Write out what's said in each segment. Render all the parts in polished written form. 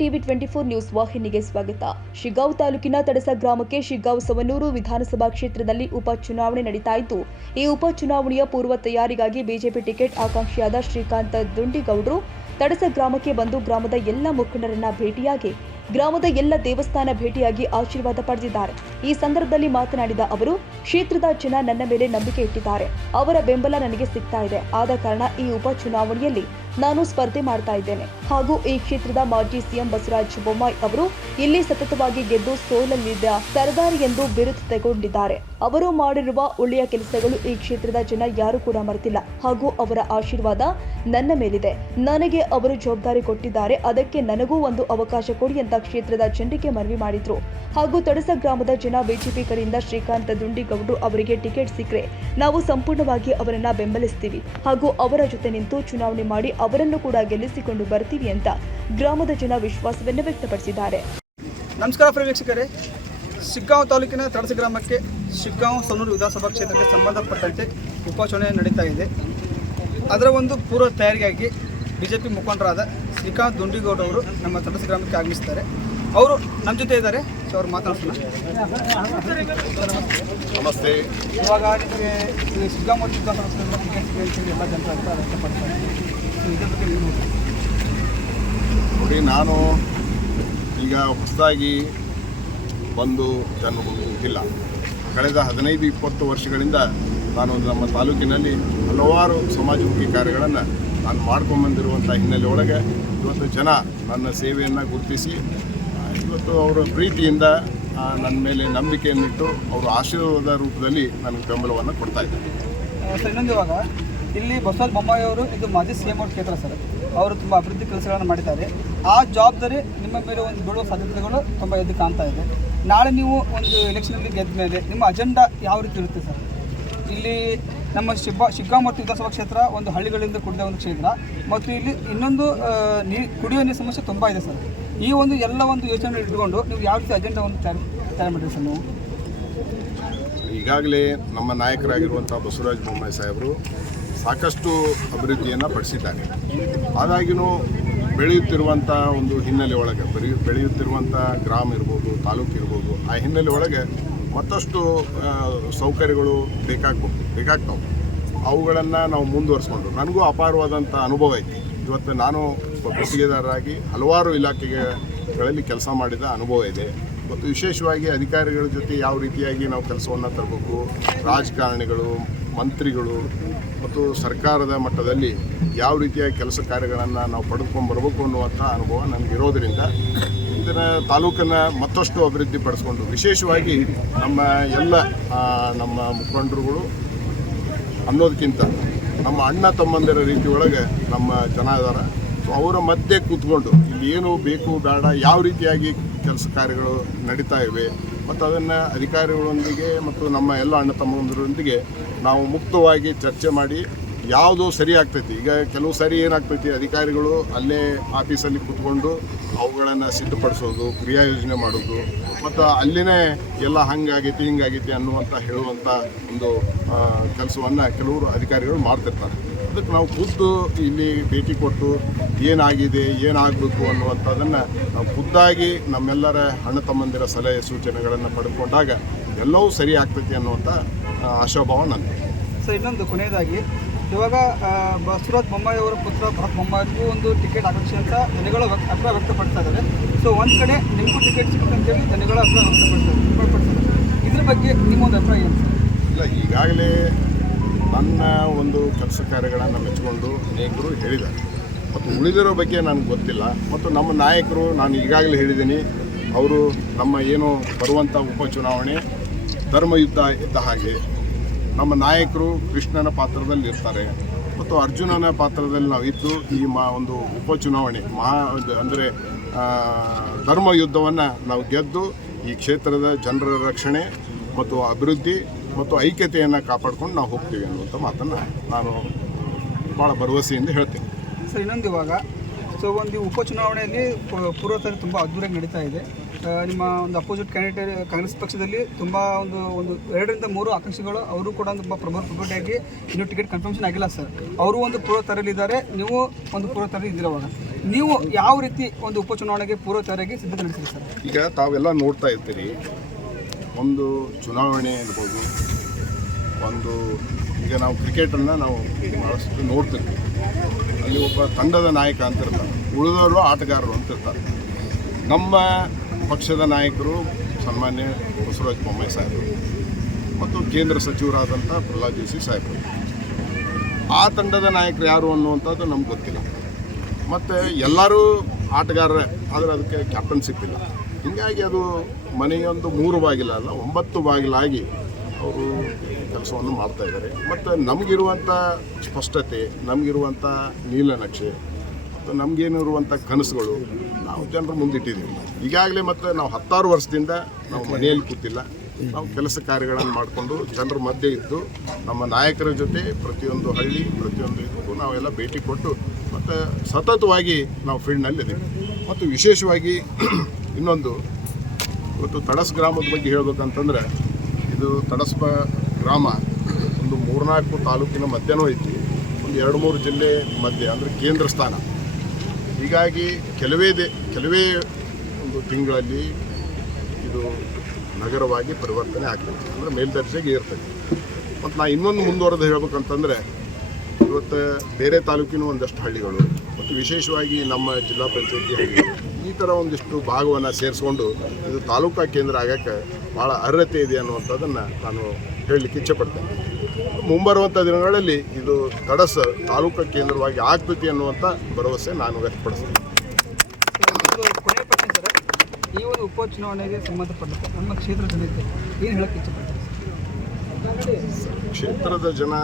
TV 24 news ವಾಹಿನಿಗೆ ಸ್ವಾಗತ. ಶಿಗ್ಗಾಂವ್ ತಾಲೂಕಿನ ತಡಸ ಗ್ರಾಮಕ್ಕೆ ಶಿಗ್ಗಾಂವ್ ಸವನೂರು ವಿಧಾನಸಭಾ ಕ್ಷೇತ್ರದಲ್ಲಿ ಉಪಚುನಾವಣೆ ನಡೀತಾ ಇದ್ದು, ಈ ಉಪಚುನಾವಣೆಯ ಪೂರ್ವ ತಯಾರಿಗಾಗಿ ಬಿಜೆಪಿ ಟಿಕೆಟ್ ಆಕಾಂಕ್ಷಿಯಾದ ಶ್ರೀಕಾಂತ್ ದುಂಡಿಗೌಡರು ತಡಸ ಗ್ರಾಮಕ್ಕೆ ಬಂದು ಗ್ರಾಮದ ಎಲ್ಲ ಮುಖಂಡರನ್ನ ಭೇಟಿಯಾಗಿ ಗ್ರಾಮದ ಎಲ್ಲ ದೇವಸ್ಥಾನ ಭೇಟಿಯಾಗಿ ಆಶೀರ್ವಾದ ಪಡೆದಿದ್ದಾರೆ. ಈ ಸಂದರ್ಭದಲ್ಲಿ ಮಾತನಾಡಿದ ಅವರು, ಕ್ಷೇತ್ರದ ಜನ ನನ್ನ ಮೇಲೆ ನಂಬಿಕೆ ಇಟ್ಟಿದ್ದಾರೆ. ಅವರ ಬೆಂಬಲ ನನಗೆ ಸಿಗ್ತಾ ಇದೆ. ಆದ ಕಾರಣ ಈ ಉಪಚುನಾವಣೆಯಲ್ಲಿ ನಾನು ಸ್ಪರ್ಧೆ ಮಾಡ್ತಾ ಇದ್ದೇನೆ. ಹಾಗೂ ಈ ಕ್ಷೇತ್ರದ ಮಾಜಿ ಸಿಎಂ ಬಸವರಾಜ ಬೊಮ್ಮಾಯಿ ಅವರು ಇಲ್ಲಿ ಸತತವಾಗಿ ಗೆದ್ದು ಸೋಲಲ್ಲಿದ್ದ ಸರದಾರಿ ಎಂದು ಬಿರುದು ತಗೊಂಡಿದ್ದಾರೆ. ಅವರು ಮಾಡಿರುವ ಒಳ್ಳೆಯ ಕೆಲಸಗಳು ಈ ಕ್ಷೇತ್ರದ ಜನ ಯಾರು ಕೂಡ ಮರೆತಿಲ್ಲ. ಹಾಗೂ ಅವರ ಆಶೀರ್ವಾದ ನನ್ನ ಮೇಲಿದೆ. ನನಗೆ ಅವರು ಜವಾಬ್ದಾರಿ ಕೊಟ್ಟಿದ್ದಾರೆ. ಅದಕ್ಕೆ ನನಗೂ ಒಂದು ಅವಕಾಶ ಕೊಡಿ ಅಂತ ಕ್ಷೇತ್ರದ ಜನರಿಗೆ ಮನವಿ ಮಾಡಿದ್ರು. ಹಾಗೂ ತಡಸ ಗ್ರಾಮದ ಜನ ಬಿಜೆಪಿ ಕಡೆಯಿಂದ ಶ್ರೀಕಾಂತ್ ದುಂಡಿಗೌಡರು ಅವರಿಗೆ ಟಿಕೆಟ್ ಸಿಕ್ಕರೆ ನಾವು ಸಂಪೂರ್ಣವಾಗಿ ಅವರನ್ನ ಬೆಂಬಲಿಸ್ತೀವಿ. ಹಾಗೂ ಅವರ ಜೊತೆ ನಿಂತು ಚುನಾವಣೆ ಮಾಡಿ ಅವರನ್ನು ಕೂಡ ಗೆಲ್ಲಿಸಿಕೊಂಡು ಬರ್ತೀವಿ ಅಂತ ಗ್ರಾಮದ ಜನ ವಿಶ್ವಾಸವನ್ನು ವ್ಯಕ್ತಪಡಿಸಿದ್ದಾರೆ. ನಮಸ್ಕಾರ ವೀಕ್ಷಕರೇ, ಶಿಗ್ಗಾಂವ್ ತಾಲೂಕಿನ ತಡಸ ಗ್ರಾಮಕ್ಕೆ ಶಿಗ್ಗಾಂವ್ ಸವನೂರು ವಿಧಾನಸಭಾ ಕ್ಷೇತ್ರಕ್ಕೆ ಸಂಬಂಧಪಟ್ಟಂತೆ ಉಪಚುನಾವಣೆ ನಡೀತಾ ಇದೆ. ಅದರ ಒಂದು ಪೂರ್ವ ತಯಾರಿಗಾಗಿ ಬಿಜೆಪಿ ಮುಖಂಡರಾದ ಶ್ರೀಕಾಂತ್ ದುಂಡಿಗೌಡ ಅವರು ನಮ್ಮ ತಡಸ ಗ್ರಾಮಕ್ಕೆ ಆಗಮಿಸಿದ್ದಾರೆ. ಅವರು ನಮ್ಮ ಜೊತೆ ಇದ್ದಾರೆ. ಸೊ ಅವ್ರು ಮಾತನಾಡ್ಸೋಣ. ನಮಸ್ತೆ. ಇವಾಗ ನಿಮಗೆ ಶಿಗ್ಗಾಂವ್ ವಿಧಾನಸಭಾ ಟಿಕೆಟ್ ಎಲ್ಲ ಜನರು ವ್ಯಕ್ತಪಡ್ತಾರೆ. ಇದ್ರ ಬಗ್ಗೆ ನೀವು ನೋಡಿ, ನಾನು ಈಗ ಹೊಸದಾಗಿ ಬಂದು ಇಲ್ಲ. ಕಳೆದ 15-20 ವರ್ಷಗಳಿಂದ ನಾನು ನಮ್ಮ ತಾಲೂಕಿನಲ್ಲಿ ಹಲವಾರು ಸಮಾಜಮುಖಿ ಕಾರ್ಯಗಳನ್ನು ನಾನು ಮಾಡ್ಕೊಂಬಂದಿರುವಂಥ ಹಿನ್ನೆಲೆ ಒಳಗೆ ಇವತ್ತು ಜನ ನನ್ನ ಸೇವೆಯನ್ನು ಗುರುತಿಸಿ ಇವತ್ತು ಅವರ ಪ್ರೀತಿಯಿಂದ ನನ್ನ ಮೇಲೆ ನಂಬಿಕೆಯನ್ನಿಟ್ಟು ಅವರು ಆಶೀರ್ವಾದ ರೂಪದಲ್ಲಿ ನನಗೆ ಬೆಂಬಲವನ್ನು ಕೊಡ್ತಾ ಇದ್ದಾರೆ. ಸರ್, ಇನ್ನೊಂದು ಇವಾಗ ಇಲ್ಲಿ ಬಸವರಾಜ ಬೊಮ್ಮಾಯಿ ಅವರು ಇದು ಮಾಜಿ ಸಿಎಂ ಅವ್ರ ಕ್ಷೇತ್ರ ಸರ್. ಅವರು ತುಂಬ ಅಭಿವೃದ್ಧಿ ಕೆಲಸಗಳನ್ನು ಮಾಡಿದ್ದಾರೆ. ಆ ಜವಾಬ್ದಾರಿ ನಿಮ್ಮ ಮೇಲೆ ಒಂದು ಬೀಳುವ ಸಾಧ್ಯತೆಗಳು ತುಂಬ ಎದ್ದು ಕಾಣ್ತಾ ಇದೆ. ನಾಳೆ ನೀವು ಒಂದು ಎಲೆಕ್ಷನಲ್ಲಿ ಗೆದ್ದ ಮೇಲೆ ನಿಮ್ಮ ಅಜೆಂಡಾ ಯಾವ ರೀತಿ ಇರುತ್ತೆ ಸರ್? ಇಲ್ಲಿ ನಮ್ಮ ಶಿಗ್ಗಾಂವ್ ಮತ್ತು ವಿಧಾನಸಭಾ ಕ್ಷೇತ್ರ ಒಂದು ಹಳ್ಳಿಗಳಿಂದ ಕೂಡಿದ ಒಂದು ಕ್ಷೇತ್ರ ಮತ್ತು ಇಲ್ಲಿ ಇನ್ನೊಂದು ಕುಡಿಯುವ ನೀರಿನ ಸಮಸ್ಯೆ ತುಂಬ ಇದೆ ಸರ್. ಈ ಒಂದು ಎಲ್ಲ ಒಂದು ಯೋಚನೆ ಇಟ್ಕೊಂಡು ನೀವು ಯಾವ ರೀತಿ ಅಜೆಂಡಾ ಒಂದು ತಯಾರು ಮಾಡಿರಿ ಸರ್ ನೀವು? ಈಗಾಗಲೇ ನಮ್ಮ ನಾಯಕರಾಗಿರುವಂಥ ಬಸವರಾಜ ಬೊಮ್ಮಾಯಿ ಸಾಹೇಬರು ಸಾಕಷ್ಟು ಅಭಿವೃದ್ಧಿಯನ್ನು ಪಡಿಸಿದ್ದಾರೆ. ಆದಾಗಿಯೂ ಬೆಳೆಯುತ್ತಿರುವಂಥ ಒಂದು ಹಿನ್ನೆಲೆ ಒಳಗೆ ಬೆಳೆಯುತ್ತಿರುವಂಥ ಗ್ರಾಮ ಇರ್ಬೋದು, ತಾಲೂಕು ಇರ್ಬೋದು, ಆ ಹಿನ್ನೆಲೆ ಒಳಗೆ ಮತ್ತಷ್ಟು ಸೌಕರ್ಯಗಳು ಬೇಕಾಗ್ತಾವೆ. ಅವುಗಳನ್ನು ನಾವು ಮುಂದುವರಿಸ್ಕೊಂಡು ನನಗೂ ಅಪಾರವಾದಂಥ ಅನುಭವ ಐತಿ. ಇವತ್ತು ನಾನು ಗುತ್ತಿಗೆದಾರರಾಗಿ ಹಲವಾರು ಇಲಾಖೆಗಳಲ್ಲಿ ಕೆಲಸ ಮಾಡಿದ ಅನುಭವ ಇದೆ. ಮತ್ತು ವಿಶೇಷವಾಗಿ ಅಧಿಕಾರಿಗಳ ಜೊತೆ ಯಾವ ರೀತಿಯಾಗಿ ನಾವು ಕೆಲಸವನ್ನು ತರಬೇಕು, ರಾಜಕಾರಣಿಗಳು, ಮಂತ್ರಿಗಳು ಮತ್ತು ಸರ್ಕಾರದ ಮಟ್ಟದಲ್ಲಿ ಯಾವ ರೀತಿಯ ಕೆಲಸ ಕಾರ್ಯಗಳನ್ನು ನಾವು ಪಡೆದುಕೊಂಡು ಬರಬೇಕು ಅನ್ನುವಂಥ ಅನುಭವ ನನಗಿರೋದರಿಂದ ಇದರ ತಾಲೂಕನ್ನು ಮತ್ತಷ್ಟು ಅಭಿವೃದ್ಧಿ ಪಡಿಸ್ಕೊಂಡು ವಿಶೇಷವಾಗಿ ನಮ್ಮ ಮುಖಂಡರುಗಳು ಅನ್ನೋದಕ್ಕಿಂತ ನಮ್ಮ ಅಣ್ಣ ತಮ್ಮಂದಿರ ರೀತಿ ಒಳಗೆ ನಮ್ಮ ಜನ ಇದ್ದಾರೆ. ಸೊ ಅವರ ಮಧ್ಯೆ ಕೂತ್ಕೊಂಡು ಇಲ್ಲಿ ಏನು ಬೇಕು ಬೇಡ, ಯಾವ ರೀತಿಯಾಗಿ ಕೆಲಸ ಕಾರ್ಯಗಳು ನಡೀತಾ ಇವೆ ಮತ್ತು ಅದನ್ನು ಅಧಿಕಾರಿಗಳೊಂದಿಗೆ ಮತ್ತು ನಮ್ಮ ಎಲ್ಲ ಅಣ್ಣ ತಮ್ಮಂದಿರೊಂದಿಗೆ ನಾವು ಮುಕ್ತವಾಗಿ ಚರ್ಚೆ ಮಾಡಿ ಯಾವುದು ಸರಿ ಆಗ್ತೈತಿ. ಈಗ ಕೆಲವು ಸರಿ ಏನಾಗ್ತೈತಿ, ಅಧಿಕಾರಿಗಳು ಅಲ್ಲೇ ಆಫೀಸಲ್ಲಿ ಕೂತ್ಕೊಂಡು ಅವುಗಳನ್ನು ಸಿದ್ಧಪಡಿಸೋದು, ಕ್ರಿಯಾ ಯೋಜನೆ ಮಾಡೋದು ಮತ್ತು ಅಲ್ಲಿನೇ ಎಲ್ಲ ಹಿಂಗಾಗೈತಿ ಅನ್ನುವಂಥ ಹೇಳುವಂಥ ಒಂದು ಕೆಲಸವನ್ನು ಕೆಲವರು ಅಧಿಕಾರಿಗಳು ಮಾಡ್ತಿರ್ತಾರೆ. ಅದಕ್ಕೆ ನಾವು ಖುದ್ದು ಇಲ್ಲಿ ಭೇಟಿ ಕೊಟ್ಟು ಏನಾಗಿದೆ, ಏನಾಗಬೇಕು ಅನ್ನುವಂಥದ್ದನ್ನು ನಾವು ಖುದ್ದಾಗಿ ನಮ್ಮೆಲ್ಲರ ಅಣ್ಣ ತಮ್ಮಂದಿರ ಸಲಹೆ ಸೂಚನೆಗಳನ್ನು ಪಡೆದುಕೊಂಡಾಗ ಎಲ್ಲವೂ ಸರಿ ಆಗ್ತೈತಿ ಅನ್ನುವಂಥ ಆಶಾಭಾವ ನನಗೆ. ಸರ್, ಇನ್ನೊಂದು ಕೊನೆಯದಾಗಿ ಇವಾಗ ಬಸವರಾಜ ಬೊಮ್ಮಾಯಿ ಅವರ ಪುತ್ರ ಭರತ್ ಬೊಮ್ಮಾಯಿಗೂ ಒಂದು ಟಿಕೆಟ್ ಆಕಾಂಕ್ಷೆ ಅಂತ ಜನಗಳು ಅಭಿಪ್ರಾಯ ವ್ಯಕ್ತಪಡ್ತಾ ಇದ್ದಾರೆ. ಸೊ ಒಂದು ಕಡೆ ನಿಮಗೂ ಟಿಕೆಟ್ ಸಿಗುತ್ತೆ ಅಂತೇಳಿ ಜನಗಳ ಅಭಿಪ್ರಾಯ ವ್ಯಕ್ತಪಡ್ತಾರೆ. ಇದ್ರ ಬಗ್ಗೆ ನಿಮ್ಮೊಂದು ಅಭಿಪ್ರಾಯ ಏನು ಸರ್? ಇಲ್ಲ, ಈಗಾಗಲೇ ನನ್ನ ಒಂದು ಕೆಲಸ ಕಾರ್ಯಗಳನ್ನು ಮೆಚ್ಚಿಕೊಂಡು ಅನೇಕರು ಹೇಳಿದ್ದಾರೆ. ಮತ್ತು ಉಳಿದಿರೋ ಬಗ್ಗೆ ನನಗೆ ಗೊತ್ತಿಲ್ಲ. ಮತ್ತು ನಮ್ಮ ನಾಯಕರು, ನಾನು ಈಗಾಗಲೇ ಹೇಳಿದ್ದೀನಿ, ಅವರು ನಮ್ಮ ಏನು ಬರುವಂಥ ಉಪಚುನಾವಣೆ ಧರ್ಮಯುದ್ಧ ಇದ್ದ ಹಾಗೆ ನಮ್ಮ ನಾಯಕರು ಕೃಷ್ಣನ ಪಾತ್ರದಲ್ಲಿ ಇರ್ತಾರೆ ಮತ್ತು ಅರ್ಜುನನ ಪಾತ್ರದಲ್ಲಿ ನಾವು ಇದ್ದು ಈ ಒಂದು ಉಪಚುನಾವಣೆ ಅಂದರೆ ಧರ್ಮಯುದ್ಧವನ್ನು ನಾವು ಗೆದ್ದು ಈ ಕ್ಷೇತ್ರದ ಜನರ ರಕ್ಷಣೆ ಮತ್ತು ಅಭಿವೃದ್ಧಿ ಮತ್ತು ಐಕ್ಯತೆಯನ್ನು ಕಾಪಾಡ್ಕೊಂಡು ನಾವು ಹೋಗ್ತೀವಿ ಅನ್ನುವಂಥ ಮಾತನ್ನು ನಾನು ಭಾಳ ಭರವಸೆಯಿಂದ ಹೇಳ್ತೀನಿ. ಸರ್, ಇನ್ನೊಂದು ಇವಾಗ ಒಂದು ಉಪಚುನಾವಣೆಯಲ್ಲಿ ಪೂರ್ವ ತಯಾರಿ ತುಂಬ ಅದ್ದೂರಿಯಾಗಿ ನಡೀತಾ ಇದೆ. ನಿಮ್ಮ ಒಂದು ಅಪೋಸಿಟ್ ಕ್ಯಾಂಡಿಡೇಟ್ ಕಾಂಗ್ರೆಸ್ ಪಕ್ಷದಲ್ಲಿ ತುಂಬ ಒಂದು 2-3 ಆಕಾಂಕ್ಷಿಗಳು ಅವರು ಕೂಡ ತುಂಬ ಪ್ರಭುಟಿಯಾಗಿ ಇನ್ನೂ ಟಿಕೆಟ್ ಕನ್ಫರ್ಮೇಷನ್ ಆಗಿಲ್ಲ ಸರ್. ಅವರು ಒಂದು ಪೂರ್ವ ತಯಾರಿಯಲ್ಲಿದ್ದಾರೆ, ನೀವು ಒಂದು ಪೂರ್ವ ತಯಾರಿ ಇದ್ದೀರವಾಗ ನೀವು ಯಾವ ರೀತಿ ಒಂದು ಉಪಚುನಾವಣೆಗೆ ಪೂರ್ವ ತಯಾರಿಗೆ ಸಿದ್ಧತೆ ನಡೆಸಿರಿ ಸರ್? ಈಗ ತಾವೆಲ್ಲ ನೋಡ್ತಾ ಇರ್ತೀರಿ, ಒಂದು ಚುನಾವಣೆ ಇರ್ಬೋದು, ಒಂದು ಈಗ ನಾವು ಕ್ರಿಕೆಟನ್ನು ನಾವು ಭಾಳಷ್ಟು ನೋಡ್ತಿರ್ತೀವಿ. ಅಲ್ಲಿ ಒಬ್ಬ ತಂಡದ ನಾಯಕ ಅಂತ ಇರ್ತಾರೆ, ಉಳಿದವರು ಆಟಗಾರರು ಅಂತ ಇರ್ತಾರೆ. ನಮ್ಮ ಪಕ್ಷದ ನಾಯಕರು ಸನ್ಮಾನ್ಯ ಬಸವರಾಜ ಬೊಮ್ಮಾಯಿ ಸಾಹೇಬರು ಮತ್ತು ಕೇಂದ್ರ ಸಚಿವರಾದಂಥ ಪ್ರಹ್ಲಾದ್ ಜೋಶಿ ಸಾಹೇಬರು. ಆ ತಂಡದ ನಾಯಕರು ಯಾರು ಅನ್ನುವಂಥದ್ದು ನಮ್ಗೆ ಗೊತ್ತಿಲ್ಲ. ಮತ್ತು ಎಲ್ಲರೂ ಆಟಗಾರರೇ, ಆದರೆ ಅದಕ್ಕೆ ಕ್ಯಾಪ್ಟನ್ಶಿಪ್ ಇಲ್ಲ. ಹೀಗಾಗಿ ಅದು ಮನೆಯೊಂದು 3 ಬಾಗಿಲಲ್ಲ 9 ಬಾಗಿಲಾಗಿ ಅವರು ಕೆಲಸವನ್ನು ಮಾಡ್ತಾಯಿದ್ದಾರೆ. ಮತ್ತು ನಮಗಿರುವಂಥ ಸ್ಪಷ್ಟತೆ, ನಮಗಿರುವಂಥ ನೀಲನಕ್ಷೆ ಮತ್ತು ನಮಗೇನಿರುವಂಥ ಕನಸುಗಳು ನಾವು ಜನರ ಮುಂದಿಟ್ಟಿದ್ದೀವಿ. ಈಗಾಗಲೇ ಮತ್ತು ನಾವು 10 ವರ್ಷದಿಂದ ನಾವು ಮನೆಯಲ್ಲಿ ಕೂತಿಲ್ಲ, ನಾವು ಕೆಲಸ ಕಾರ್ಯಗಳನ್ನು ಮಾಡಿಕೊಂಡು ಜನರ ಮಧ್ಯೆ ಇದ್ದು ನಮ್ಮ ನಾಯಕರ ಜೊತೆ ಪ್ರತಿಯೊಂದು ಹಳ್ಳಿ ಪ್ರತಿಯೊಂದು ಇದಕ್ಕೂ ನಾವೆಲ್ಲ ಭೇಟಿ ಕೊಟ್ಟು ಮತ್ತು ಸತತವಾಗಿ ನಾವು ಫೀಲ್ಡ್ನಲ್ಲಿದ್ದೀವಿ. ಮತ್ತು ವಿಶೇಷವಾಗಿ ಇನ್ನೊಂದು, ಇವತ್ತು ತಡಸ್ ಗ್ರಾಮದ ಬಗ್ಗೆ ಹೇಳ್ಬೇಕಂತಂದರೆ, ಇದು ತಡಸ್ಪ ಗ್ರಾಮ ಒಂದು 3-4 ತಾಲೂಕಿನ ಮಧ್ಯನೂ ಐತಿ, ಒಂದು 2-3 ಜಿಲ್ಲೆ ಮಧ್ಯೆ, ಅಂದರೆ ಕೇಂದ್ರ ಸ್ಥಾನ. ಹೀಗಾಗಿ ಕೆಲವೇ ಒಂದು ತಿಂಗಳಲ್ಲಿ ಇದು ನಗರವಾಗಿ ಪರಿವರ್ತನೆ ಆಗ್ತೈತಿ, ಅಂದರೆ ಮೇಲ್ದರ್ಜೆಗೆ ಇರ್ತೈತಿ. ಮತ್ತು ನಾ ಇನ್ನೊಂದು ಮುಂದುವರೆದು ಹೇಳ್ಬೇಕಂತಂದರೆ, ಇವತ್ತು ಬೇರೆ ತಾಲೂಕಿನ ಒಂದಷ್ಟು ಹಳ್ಳಿಗಳು ಮತ್ತು ವಿಶೇಷವಾಗಿ ನಮ್ಮ ಜಿಲ್ಲಾ ಪಂಚಾಯತಿ ಹಳ್ಳಿಗಳು ಈ ಥರ ಒಂದಿಷ್ಟು ಭಾಗವನ್ನು ಸೇರಿಸ್ಕೊಂಡು ಇದು ತಾಲೂಕಾ ಕೇಂದ್ರ ಆಗೋಕ್ಕೆ ಭಾಳ ಅರ್ಹತೆ ಇದೆ ಅನ್ನುವಂಥದ್ದನ್ನು ನಾನು ಹೇಳಲಿಕ್ಕೆ ಇಚ್ಛೆಪಡ್ತೇನೆ. ಮುಂಬರುವಂಥ ದಿನಗಳಲ್ಲಿ ಇದು ತಡಸ ತಾಲೂಕಾ ಕೇಂದ್ರವಾಗಿ ಆಗ್ತೈತಿ ಅನ್ನುವಂಥ ಭರವಸೆ ನಾನು ವ್ಯಕ್ತಪಡಿಸ್ತೀನಿ. ಕೊನೆಯ ಪ್ರಶ್ನೆ ಸರ್, ಈ ಒಂದು ಉಪಚುನಾವಣೆಗೆ ಸಂಬಂಧಪಟ್ಟಂತೆ ನಮ್ಮ ಕ್ಷೇತ್ರದ ಜನತೆ ಏನು ಹೇಳಕ್ಕೆ ಇಚ್ಛೆಪಡ್ತಾರೆ? ಕ್ಷೇತ್ರದ ಜನ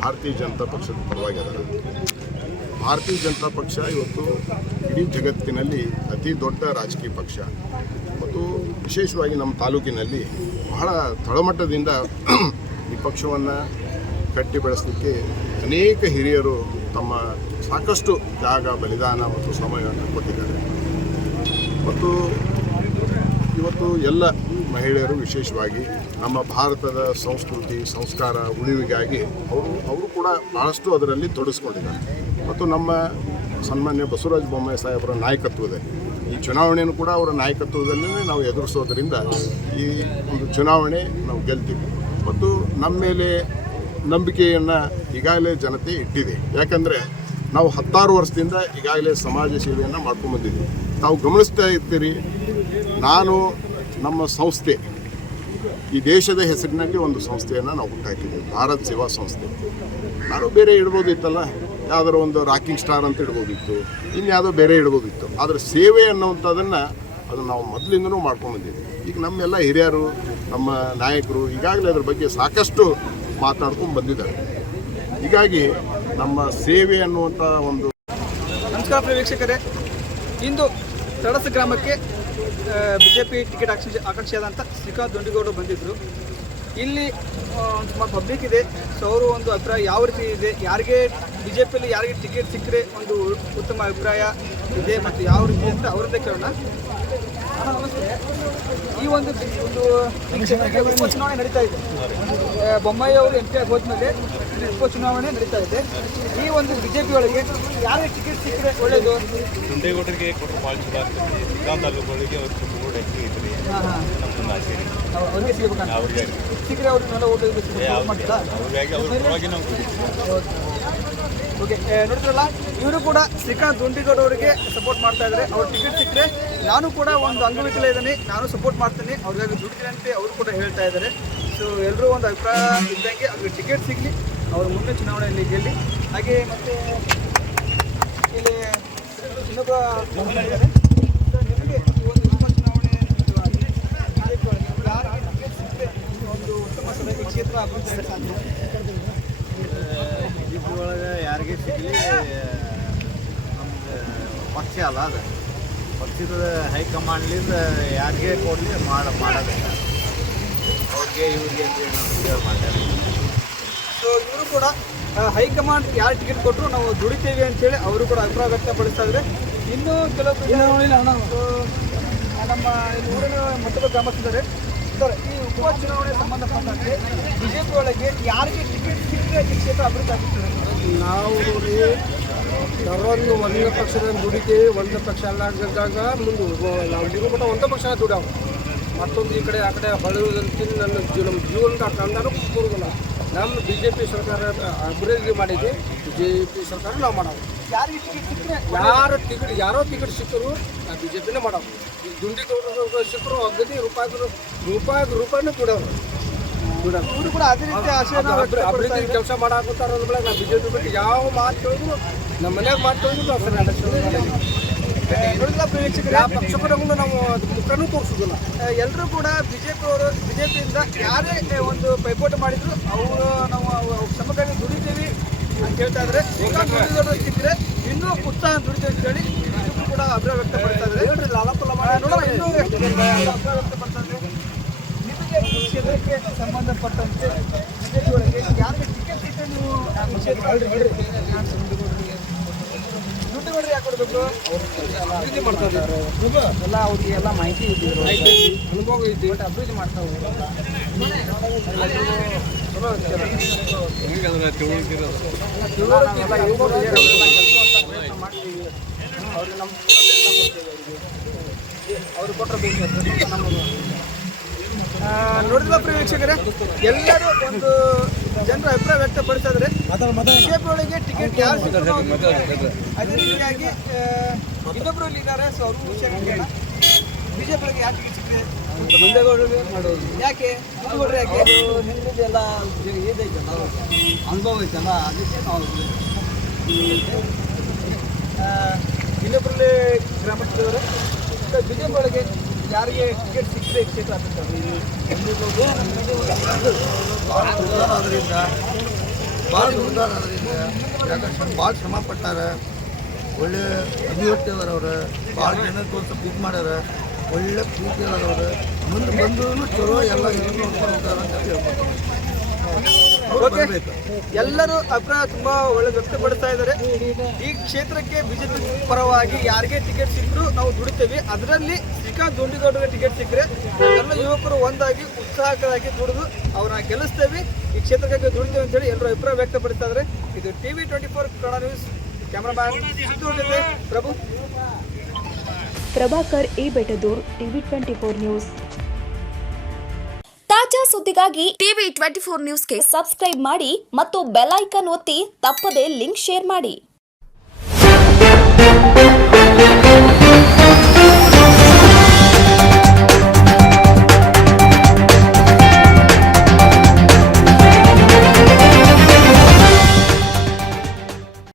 ಭಾರತೀಯ ಜನತಾ ಪಕ್ಷದ ಪರವಾಗಿ ಅದಾರ. ಭಾರತೀಯ ಜನತಾ ಪಕ್ಷ ಇವತ್ತು ಇಡೀ ಜಗತ್ತಿನಲ್ಲಿ ಅತಿ ದೊಡ್ಡ ರಾಜಕೀಯ ಪಕ್ಷ ಮತ್ತು ವಿಶೇಷವಾಗಿ ನಮ್ಮ ತಾಲೂಕಿನಲ್ಲಿ ಬಹಳ ತಳಮಟ್ಟದಿಂದ ಈ ಪಕ್ಷವನ್ನು ಕಟ್ಟಿ ಬೆಳೆಸಲಿಕ್ಕೆ ಅನೇಕ ಹಿರಿಯರು ತಮ್ಮ ಸಾಕಷ್ಟು ಜಾಗ, ಬಲಿದಾನ ಮತ್ತು ಸಮಯವನ್ನು ಕೊಟ್ಟಿದ್ದಾರೆ. ಮತ್ತು ಇವತ್ತು ಎಲ್ಲ ಮಹಿಳೆಯರು ವಿಶೇಷವಾಗಿ ನಮ್ಮ ಭಾರತದ ಸಂಸ್ಕೃತಿ ಸಂಸ್ಕಾರ ಉಳಿವಿಗಾಗಿ ಅವರು ಕೂಡ ಭಾಳಷ್ಟು ಅದರಲ್ಲಿ ತೊಡಗಿಸ್ಕೊಂಡಿದ್ದಾರೆ. ಮತ್ತು ನಮ್ಮ ಸನ್ಮಾನ್ಯ ಬಸವರಾಜ ಬೊಮ್ಮಾಯಿ ಸಾಹೇಬರ ನಾಯಕತ್ವದಲ್ಲಿ ಈ ಚುನಾವಣೆಯನ್ನು ಕೂಡ ಅವರ ನಾಯಕತ್ವದಲ್ಲೇ ನಾವು ಎದುರಿಸೋದರಿಂದ ಈ ಒಂದು ಚುನಾವಣೆ ನಾವು ಗೆಲ್ತೀವಿ. ಮತ್ತು ನಮ್ಮ ಮೇಲೆ ನಂಬಿಕೆಯನ್ನು ಈಗಾಗಲೇ ಜನತೆ ಇಟ್ಟಿದೆ. ಯಾಕಂದರೆ ನಾವು 16 ವರ್ಷದಿಂದ ಈಗಾಗಲೇ ಸಮಾಜ ಸೇವೆಯನ್ನು ಮಾಡ್ಕೊಂಡ್ಬಂದಿದ್ದೀವಿ. ತಾವು ಗಮನಿಸ್ತಾ ಇರ್ತೀರಿ, ನಾನು ನಮ್ಮ ಸಂಸ್ಥೆ ಈ ದೇಶದ ಹೆಸರಿನಲ್ಲಿ ಒಂದು ಸಂಸ್ಥೆಯನ್ನು ನಾವು ಹುಟ್ಟಾಕಿದ್ದೀವಿ, ಭಾರತ್ ಸೇವಾ ಸಂಸ್ಥೆ. ನಾನು ಬೇರೆ ಇಡ್ಬೋದಿತ್ತಲ್ಲ, ಯಾವುದಾದ್ರು ಒಂದು ರಾಕಿಂಗ್ ಸ್ಟಾರ್ ಅಂತ ಇಡ್ಬೋದಿತ್ತು, ಇನ್ಯಾವುದೋ ಬೇರೆ ಇಡ್ಬೋದಿತ್ತು. ಆದರೆ ಸೇವೆ ಅನ್ನುವಂಥದ್ದನ್ನು ಅದನ್ನು ನಾವು ಮೊದಲಿಂದನೂ ಮಾಡ್ಕೊಂಡ್ಬಂದಿದ್ದೀವಿ. ಈಗ ನಮ್ಮೆಲ್ಲ ಹಿರಿಯರು, ನಮ್ಮ ನಾಯಕರು ಈಗಾಗಲೇ ಅದ್ರ ಬಗ್ಗೆ ಸಾಕಷ್ಟು ಮಾತಾಡ್ಕೊಂಡು ಬಂದಿದ್ದಾರೆ. ಹೀಗಾಗಿ ನಮ್ಮ ಸೇವೆ ಅನ್ನುವಂಥ ಒಂದು. ನಮಸ್ಕಾರ ಪ್ರಿಯ ವೀಕ್ಷಕರೇ, ಇಂದು ತಡಸ ಗ್ರಾಮಕ್ಕೆ ಬಿಜೆಪಿ ಟಿಕೆಟ್ ಆಕಾಂಕ್ಷಿಯಾದಂಥ ಶ್ರೀಕಾಂತ್ ದೊಂಡಿಗೌಡರು ಬಂದಿದ್ದರು. ಇಲ್ಲಿ ಸುಮಾರು ಪಬ್ಲಿಕ್ ಇದೆ. ಸೊ ಅವರು ಒಂದು ಅಭಿಪ್ರಾಯ ಯಾವ ರೀತಿ ಇದೆ, ಯಾರಿಗೆ ಬಿಜೆಪಿಯಲ್ಲಿ ಯಾರಿಗೆ ಟಿಕೆಟ್ ಸಿಕ್ಕರೆ ಒಂದು ಉತ್ತಮ ಅಭಿಪ್ರಾಯ ಇದೆ ಮತ್ತು ಯಾವ ರೀತಿ ಅಂತ ಅವರದ್ದೇ ಕೇಳೋಣ. ನಮಸ್ತೆ. ಈ ಒಂದು ಉಪಚುನಾವಣೆ ನಡೀತಾ ಇದೆ. ಬೊಮ್ಮಾಯಿ ಅವರು MP ಆಗಿ ಹೋದ್ಮೇಲೆ ಉಪಚುನಾವಣೆ ನಡೀತಾ ಇದೆ. ಈ ಒಂದು ಬಿಜೆಪಿ ಒಳಗೆ ಯಾರಿಗೆ ಟಿಕೆಟ್ ಸಿಕ್ಕರೆ ಒಳ್ಳೆಯದು? ದುಂಡೇಗೌಡರಿಗೆ ಕೊಟ್ಟರೆ ಭಾಳ ಚಲೋ ಆಗ್ತದೆ. ಶ್ರೀಕಾಂತ್ ತಾಲೂಕುಗಳಿಗೆ ಅವ್ರಿಗೆ ಕೊಟ್ಟು ಓಟ್ ಹೆಚ್ಚಿಗೆ ಐತ್ರಿ. ನಮ್ಮದು ಆಸೆ ರೀ. ಅವ್ರಿಗೆ ಸಿಗ್ಬೇಕಂತ ಅವ್ರಿಗೆ ಸಿಕ್ಕರೆ ಅವ್ರನ್ನೆಲ್ಲ ಓಟ್ ಮಾಡ್ತಿಲ್ಲ. ಅವ್ರಿಗೆ ಅವ್ರ ಪರವಾಗಿ ನಾವು ಓಕೆ, ನೋಡ್ತಿರಲ್ಲ, ಇವರು ಕೂಡ ಶ್ರೀಕಾಂತ್ ದೊಂಡಿಗೌಡ ಅವರಿಗೆ ಸಪೋರ್ಟ್ ಮಾಡ್ತಾ ಇದ್ದಾರೆ. ಅವ್ರ ಟಿಕೆಟ್ ಸಿಕ್ಕರೆ ನಾನು ಕೂಡ ಒಂದು ಅಂಗವಿಕಲ ಇದ್ದೀನಿ, ನಾನು ಸಪೋರ್ಟ್ ಮಾಡ್ತೀನಿ, ಅವ್ರಿಗಾಗಿ ದುಡ್ತೀನಿ ಅಂತ ಅವರು ಕೂಡ ಹೇಳ್ತಾ ಇದ್ದಾರೆ. ಸೊ ಎಲ್ಲರೂ ಒಂದು ಅಭಿಪ್ರಾಯ ಇದ್ದಂಗೆ ಅವ್ರಿಗೆ ಟಿಕೆಟ್ ಸಿಗಲಿ, ಅವರು ಮುಂದೆ ಚುನಾವಣೆಯಲ್ಲಿ ಗೆಲ್ಲಿ. ಹಾಗೆ ಮತ್ತು ಇಲ್ಲಿ ಇನ್ನೊಬ್ಬ ನಿಮಗೆ ಈ ಒಂದು ಉಪಚುನಾವಣೆ ಯಾರು ಟಿಕೆಟ್ ಸಿಕ್ಕರೆ ಒಂದು ಉತ್ತಮ ಸಲಹೆ ಕ್ಷೇತ್ರ ಅಭಿವೃದ್ಧಿ ಸಾಧ್ಯ? ಇದ್ರೊಳಗೆ ಯಾರಿಗೆ ಸಿಗಲಿ, ನಮ್ಗೆ ಪಕ್ಷ ಅಲ್ಲ, ಅದು ಪಕ್ಷದ ಹೈಕಮಾಂಡ್ಲಿಂದ ಯಾರಿಗೆ ಕೊಡಲಿ ಮಾಡೋದು ಅವ್ರಿಗೆ ಇವ್ರಿಗೆ ಅಂತ ನಾವು ಮಾಡ್ತಾರೆ. ಸೊ ಇವರು ಕೂಡ ಹೈಕಮಾಂಡ್ ಯಾರು ಟಿಕೆಟ್ ಕೊಟ್ಟರು ನಾವು ದುಡಿತೇವೆ ಅಂತೇಳಿ ಅವರು ಕೂಡ ಅಭಿಪ್ರಾಯ ವ್ಯಕ್ತಪಡಿಸ್ತಾ ಇದ್ದಾರೆ. ಇನ್ನೂ ಕೆಲವು ನಮ್ಮ ಊರಿನ ಮತ್ತೊಬ್ಬ ಗ್ರಾಮಸ್ಥರಿದ್ದಾರೆ. ಸರ್, ಈ ಉಪಚುನಾವಣೆ ಸಂಬಂಧಪಟ್ಟಂತೆ ಬಿಜೆಪಿ ಒಳಗೆ ಯಾರಿಗೆ ಟಿಕೆಟ್ ಸಿಕ್ಕರೆ ಈ ಕ್ಷೇತ್ರ ಅಭಿವೃದ್ಧಿ ಆಗುತ್ತದೆ? ನಾವು ನೋಡಿ ನಾವೊಂದು ಒಂದು ಪಕ್ಷದ ದುಡಿತೀವಿ, ಒಂದು ಪಕ್ಷ ಎಲ್ಲ ಆಗಿದ್ದಾಗ ಮುಂದೆ ನಾವು ಇರೋ ಮಟ್ಟ ಒಂದೇ ಪಕ್ಷ ದುಡಿಯವು. ಮತ್ತೊಂದು ಈ ಕಡೆ ಆ ಕಡೆ ಹೊಳೆಯೋದಂತ ನಮ್ಮ ಜೀವನದ ಕಂದಾನು ಕೂರುದಿಲ್ಲ. ನಮ್ಮ BJP ಸರ್ಕಾರ ಅಭಿವೃದ್ಧಿ ಮಾಡಿದ್ವಿ, BJP ಸರ್ಕಾರ ನಾವು ಮಾಡವು. ಯಾರೋ ಟಿಕೆಟ್ ಸಿಕ್ಕರು ನಾವು BJPನೇ ಮಾಡವು. ಈ ದುಂಡಿ ಸಿಕ್ಕರು ಅಗದಿ ರೂಪಾಯಿನೂ ದುಡೋರು. ಇವರು ಕೂಡ ಅದೇ ರೀತಿ ಆಶೆಯನ್ನು ಅಭಿವೃದ್ಧಿ ಕೆಲಸ ಮಾಡಾಕಂತಾರ ಅಂದ್ಮೇಲೆ ನಾವು BJP ಬಿಟ್ಟು ಯಾವ ಮಾತು ಕೇಳಿದ್ರು ನಮ್ಮ ಮನ್ಯಾಗ ಮಾತು ಕೇಳಿದ್ರು ಅಸರ ನೋಡಿಲ್ಲ ಪ್ರೇಕ್ಷಕರೇ, ಯಾವ ಪಕ್ಷಕ್ಕೂ ನಾವು ಮುಖನೂ ತೋರಿಸೋದಿಲ್ಲ. ಎಲ್ಲರೂ ಕೂಡ ಬಿಜೆಪಿಯಿಂದ ಯಾರೇ ಒಂದು ಪೈಪೋಟಿ ಮಾಡಿದ್ರು ಅವರು ನಾವು ಶ್ರಮಕ್ಕಾಗಿ ದುಡಿತೀವಿ ಅಂತ ಹೇಳ್ತಾ ಇದ್ದಾರೆ. ಸಿಕ್ಕಿದ್ರೆ ಇನ್ನೂ ಉತ್ಸಾಹ ದುಡಿತೀವಿ ಅಂತ ಹೇಳಿ ಇದಕ್ಕೂ ಕೂಡ ಅಭಿಪ್ರಾಯ ವ್ಯಕ್ತಪಡ್ತಾ ಇದ್ದಾರೆ. ಹೇಳ್ರಿ ಲಾಲಾಪಲ್ಲ ನೋಡೋಣ ಇನ್ನೂ ಅಭಿಪ್ರಾಯ ವ್ಯಕ್ತಪಡ್ತಾ ಇದ್ದಾರೆ. ನಿಮಗೆ ಈ ಕ್ಷೇತ್ರಕ್ಕೆ ಸಂಬಂಧಪಟ್ಟಂತೆ ಬಿಜೆಪಿ ಒಳಗೆ ಯಾರಿಗೆ ಟಿಕೆಟ್ ಸಿಕ್ಕರೆ ನೀವು ಈ ಕ್ಷೇತ್ರ ದುಡ್ಡು ನೋಡ್ರಿ ಯಾಕೆ ಕೊಡಬೇಕು? ಅಭಿವೃದ್ಧಿ ಮಾಡ್ತಾ ಇದ್ದಾರೆ ಎಲ್ಲ ಅವ್ರಿಗೆ ಎಲ್ಲ ಮಾಹಿತಿ ಇದ್ದಿದ್ರು, ಅನುಭವ ಐತಿ. ಬಟ್ ಅಭಿವೃದ್ಧಿ ಮಾಡ್ತಾ ಹೋಗೋಲ್ಲ. ಅವ್ರಿಗೆ ನಮ್ಮ ಅವ್ರು ಕೊಟ್ಟರೆ ಬೇಕು ನಮಗೆ. ನೋಡಿದ ಪ್ರೇಕ್ಷಕರೇ, ಎಲ್ಲರೂ ಒಂದು ಜನರ ಅಭಿಪ್ರಾಯ ವ್ಯಕ್ತಪಡಿಸ್ತಾ ಇದ್ದಾರೆ. ಬಿಜೆಪಿ ಒಳಗೆ ಟಿಕೆಟ್ ಯಾರು ಸಿಕ್ಕರು ಅದೇ ರೀತಿಯಾಗಿ ಇನ್ನೊಬ್ರು ಇಲ್ಲಿ ಇದ್ದಾರೆ. ಸೊ ಅವರು ವಿಷಯ ಬಿಜೆಪಿ ಒಳಗೆ ಯಾರು ಟಿಕೆಟ್ ಸಿಕ್ಕಿದೆ ಮುಂದೆಗೌಡರಿಗೆ ಮಾಡೋದು ಯಾಕೆ ಮುಂದೆಗೌಡ್ರೆ ಯಾಕೆ? ಹಿಂದಿದೆಲ್ಲ ಇದೈತಲ್ಲ, ಅನುಭವ ಐತಲ್ಲ, ಅದಕ್ಕೆ ನಾವು ಇನ್ನೊಬ್ಬರಲ್ಲಿ ಗ್ರಾಮಸ್ಥರವರು ಬಿಜೆಪಿ ಒಳಗೆ ಯಾರಿಗೆ ಟಿಕೆಟ್ ಸಿಕ್ಕರೆ ಕ್ಷೇತ್ರ ಭಾಳ ದುಡ್ದಾರ ಅದರಿಂದ. ಯಾಕಂದ್ರೆ ಭಾಳ ಶ್ರಮ ಪಟ್ಟಾರ, ಒಳ್ಳೆ ಅಭಿವ್ಯಕ್ತಿ ಅದಾರ ಅವ್ರು. ಭಾಳ ಜನಕ್ಕೆ ಒಂದು ಸ್ವಲ್ಪ ಇದು ಮಾಡ್ಯಾರ, ಒಳ್ಳೆ ಪ್ರೀತಿ ಅದಾರ ಅವ್ರು. ಮುಂದೆ ಬಂದು ಚಲೋ ಎಲ್ಲ ನೋಡ್ತಾರೆ ಅಂತ ಹೇಳ್ಬೋದು. ಎಲ್ಲರೂ ಅಭಿಪ್ರಾಯ ತುಂಬಾ ಒಳ್ಳೆ ವ್ಯಕ್ತಪಡ್ತಾ ಇದ್ದಾರೆ. ಈ ಕ್ಷೇತ್ರಕ್ಕೆ ಬಿಜೆಪಿ ಪರವಾಗಿ ಯಾರಿಗೆ ಟಿಕೆಟ್ ಸಿಕ್ಕರು ನಾವು ದುಡಿತೇವೆ. ಅದರಲ್ಲಿ ಶ್ರೀಕಾಂತ್ ದೊಂಡಿಗೌಡರಿಗೆ ಟಿಕೆಟ್ ಸಿಕ್ಕರೆ ಎಲ್ಲ ಯುವಕರು ಒಂದಾಗಿ ಉತ್ಸಾಹಕರಾಗಿ ದುಡಿದು ಅವ್ರನ್ನ ಗೆಲ್ಲಿಸ್ತೇವೆ, ಈ ಕ್ಷೇತ್ರಕ್ಕೆ ದುಡಿತೇವೆ ಅಂತೇಳಿ ಎಲ್ಲರೂ ಅಭಿಪ್ರಾಯ ವ್ಯಕ್ತಪಡ್ತಾ ಇದ್ದಾರೆ. ಇದು TV24 Kannada news, cameraman Chittoor ಜೊತೆ Prabhu. Prabhakar A Betadur, TV24 news. ತಾಜಾ ಸುದ್ದಿಗಾಗಿ TV24 ನ್ಯೂಸ್ಗೆ ಸಬ್ಸ್ಕ್ರೈಬ್ ಮಾಡಿ ಮತ್ತು ಬೆಲ್ ಐಕಾನ್ ಒತ್ತಿ ತಪ್ಪದೇ ಲಿಂಕ್ ಶೇರ್ ಮಾಡಿ.